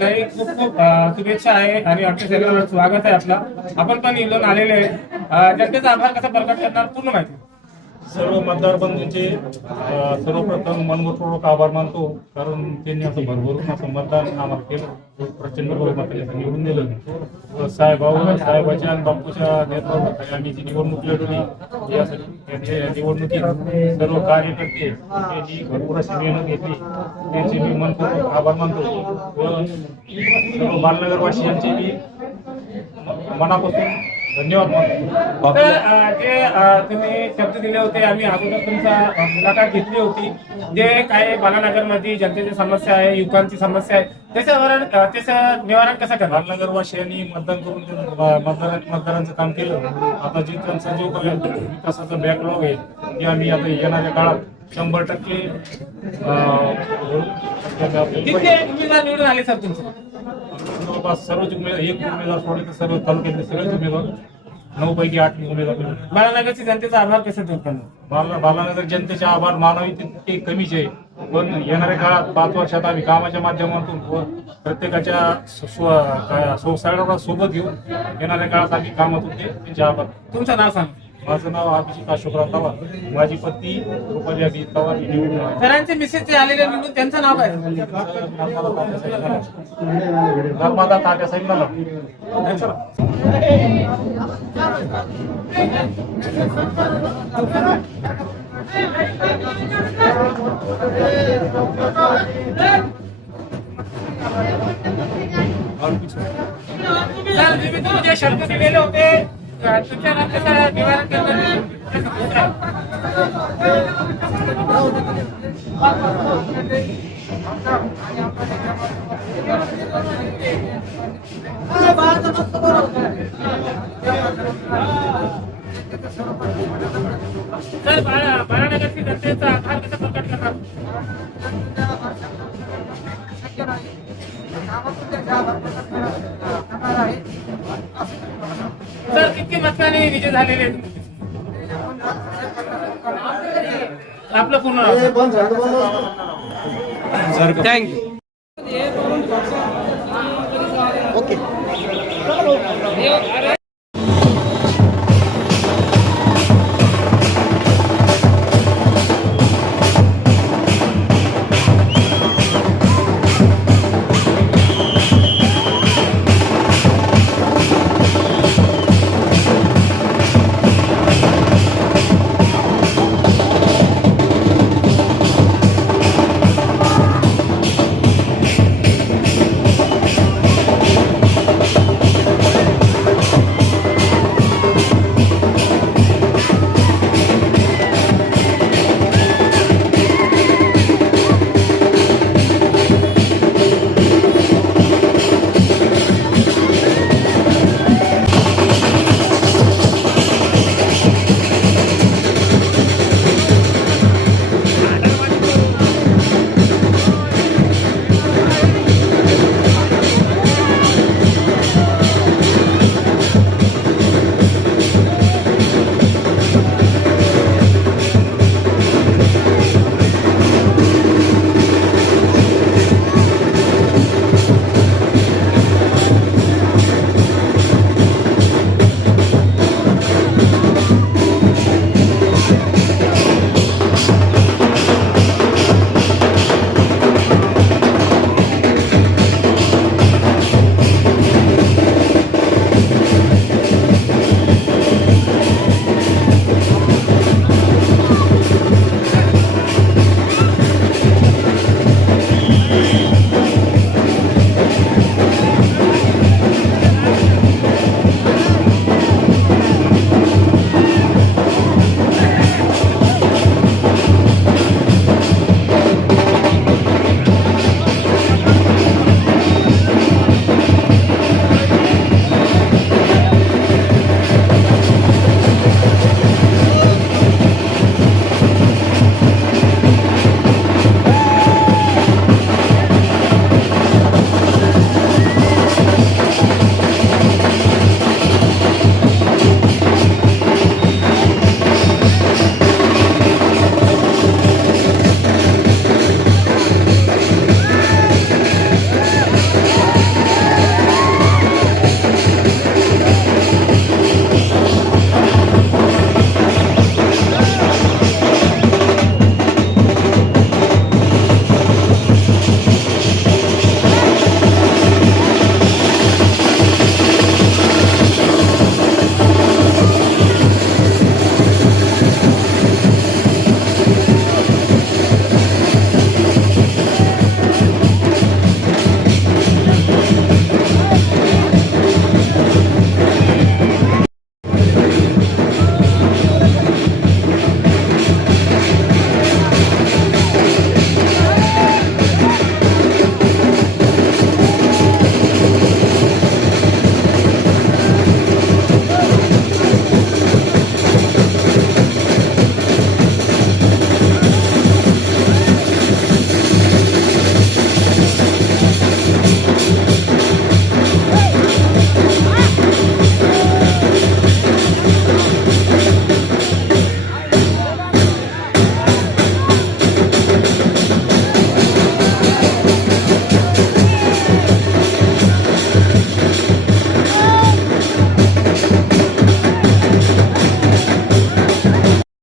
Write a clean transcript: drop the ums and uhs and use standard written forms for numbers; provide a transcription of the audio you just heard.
काही खूप खूप शुभेच्छा आहे आणि आपल्या सगळ्यांना स्वागत आहे आपला. आपण पण इथून आलेले आहे. जनतेचा आभार कसा प्रकट करणार पूर्ण माहिती. सर्व मतदार बंधूंचे सर्वप्रथम मनपूर्वक आभार मानतो, कारण त्यांनी असं भरभरून असं मतदान आम्हाला केलं, प्रचंड बहुमताने निवडून दिलं. साहेबाच्या आणि बापूच्या नेतृत्वाखाली आम्ही जी निवडणूक लढवली, यासाठी या निवडणुकीत सर्व कार्यकर्ते यांनी भरपूर अशी मेहनत घेतली, त्यांचे मी मनपूर्वक आभार मानतो व सर्व बालनगरवासियांचे मी मनापासून धन्यवाद मानतो. जे तुम्ही शब्द दिले होते, आम्ही अगोदर तुमचा मुलाखत घेतली होती, जे काय बालानगरमध्ये जनतेची समस्या आहे, युवकांची समस्या आहे, त्याचं निवारण कसं करणार? बालनगरवासियांनी मतदान करून मतदारांचं काम केलं. आता जे त्यांचा जो विकासाचा बॅकलॉग आहे ते आम्ही आता येणाऱ्या काळात 100% किती उमेदवार निवडून आले सर तुमचे? जवळपास सर्वच उमेदवार, एक उमेदवार सोडले तर सर्व तालुक्यातले सगळेच उमेदवार 9 पैकी 8 उमेदवार. बालानगरची जनतेचा आभार कसं दूर करणार? बालानगर जनतेचे आभार मानावे तितके कमीच आहे, पण येणाऱ्या काळात 5 वर्षात आम्ही कामाच्या माध्यमातून व प्रत्येकाच्या सोबत घेऊन येणाऱ्या काळात आम्ही कामातून त्यांचे आभार. तुमचं नाव सांग. माझं नाव अभिजित अशोकराव पवार, माझी पत्नी रुपाली अभिजित पवार. सरांचे मिसेस जे आलेले निवडून त्यांचं नाव काय? नर्मदा तात्यासाहेब मला. सर, तुम्ही जे शब्द दिलेले होते तुमच्या नाव कसं निवारण करणार? सर, बालानगरची जनतेचा आभार कसा प्रकट करणार? सर, किती मतांनी विजय झालेले आहेत? आपलं पूर्ण थँक्यू. ओके.